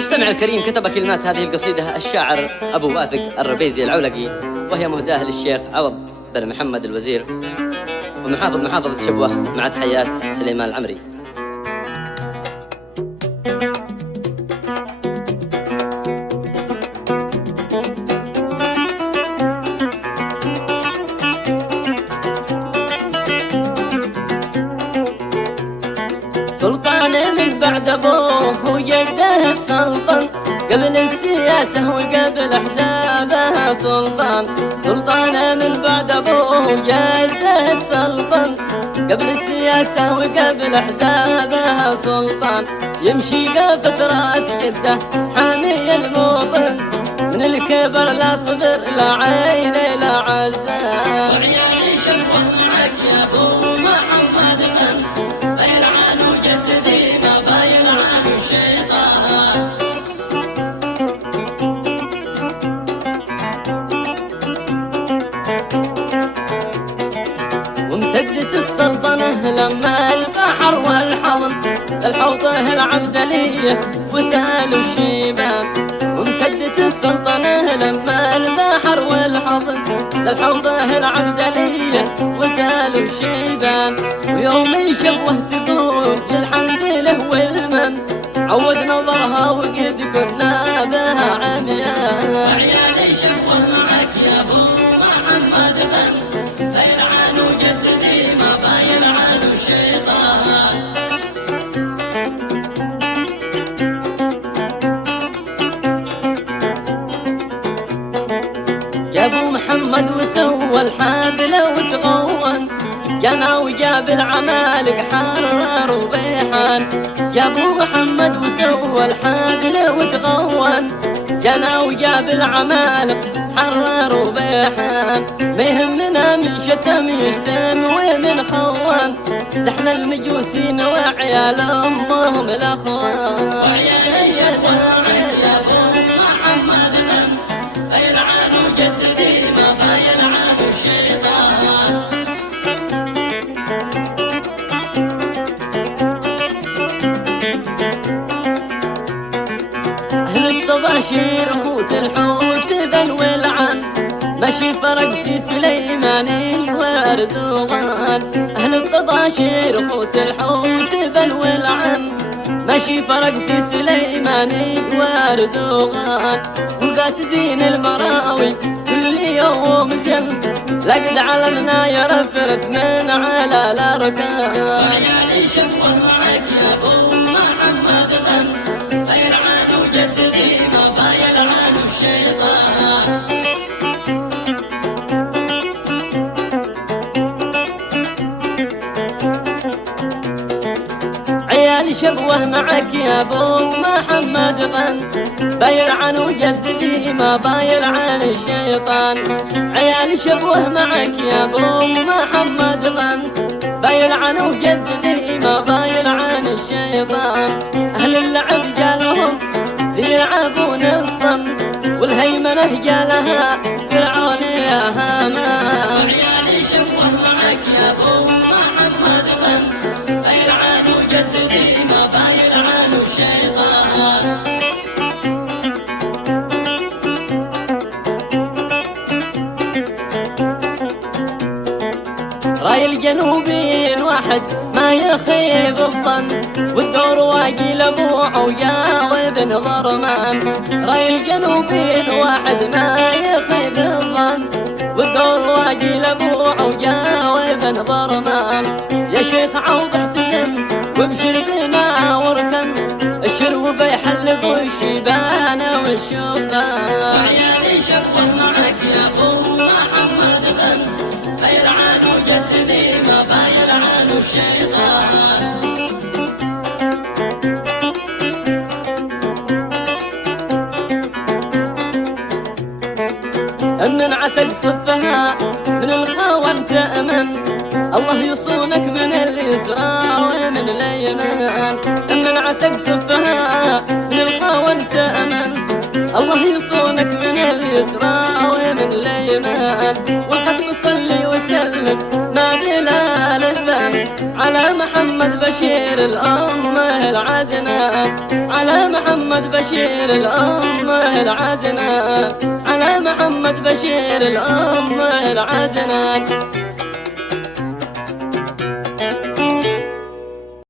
المستمع الكريم كتب كلمات هذه القصيدة الشاعر أبو واثق الربيزي العولقي، وهي مهداة للشيخ عوض بن محمد الوزير ومحافظ محافظة شبوة مع تحيات سليمان العمري. سلطان من بعد ابوه وجده سلطان، قبل السياسة وقبل احزابها سلطان. سلطان من بعد ابوه وجده سلطان، قبل السياسة وقبل احزابها سلطان. يمشي قفترات جده حامي الموطن، من الكبر لا صبر لا عين لا عزام. وعيالي شبوه معك يا ابو محمد غن، باين عنه جددي ما باين عنه الشيطان. وامتدت السلطنة لما البحر والحضن، للحوطه العبدلية وسالوا الشيبان. وامتدت السلطنة لما البحر والحضن، للحوطه العبدلية وسالوا الشيبان. ويوم شبوه تقول للحمد له والمن، عود نظرها وقد كنا بها عميان. عيالي شبوه معك يا ابو محمد غن، باين عنه جددي ما باين عنه الشيطان. يا ابو محمد وسوى الحابل وتغون، جانا وجاب العمالق حرر وبيحان. يا ابو محمد وسوى الحابل وتغون، جانا وجاب العمالق حرر وبيحان. ما يهمنا من شتم يشتم ومن خوان، زحنا المجوسين وعيال امهم الاخوان. وعيال شدوا يا ابو محمد غن، باين عنه جددي ما باين عنه الشيطان. أهل الطباشير خوت الحوت ذا والعن، ماشي فرق في سليماني واردوغان. أهل الطباشير خوت الحوت ذا والعن، ماشي فرق في سليماني واردوغان. وقات زين المراوي كل يوم زين، لقد علمنا يرفرف من على الاركان. وعيالي شبوه معك يا ابو محمد غن، باين عنه جددي ما باين عنه الشيطان. عيالي شبوه معك يا ابو محمد غن، باين عنه جددي ما باين عن الشيطان. عيالي شبوه معك يا ابو محمد غن، باين عنه جددي ما باين عن الشيطان. اهل اللعب جالهم يلعبون الصن، والهيمنة جالها فرعون يا هامان. عيالي شبوه معك يا ابو محمد غن، باين عنه جددي ما باين عنه الشيطان. راي الجنوبين واحد ما يخيب الظن، والدور واقي لابوع وجاوب بن ضرمان. راي الجنوبين واحد ما يخيب الظن، والدور واقي لابوع وجاوب بن ضرمان. يا شيخ عوض احتزم وابشر بنا واركن، الشرب بيحلب والشيبان والشبان. عيالي شبوه معك يا ابو محمد غن، باين عنه جددي ما باين عنه الشيطان. من عتق صفها من الخوان تأمن، الله يصونك من اليسرى ومن اليمن. من عتق صفها من الخوان تأمن، الله يصونك من اليسرى ومن اليمن. والختم صلي وسلم ما بلا لذان، على محمد بشير الأمة العدنان، على محمد بشير الأمة العدنان، على محمد بشير الأمة العدنان.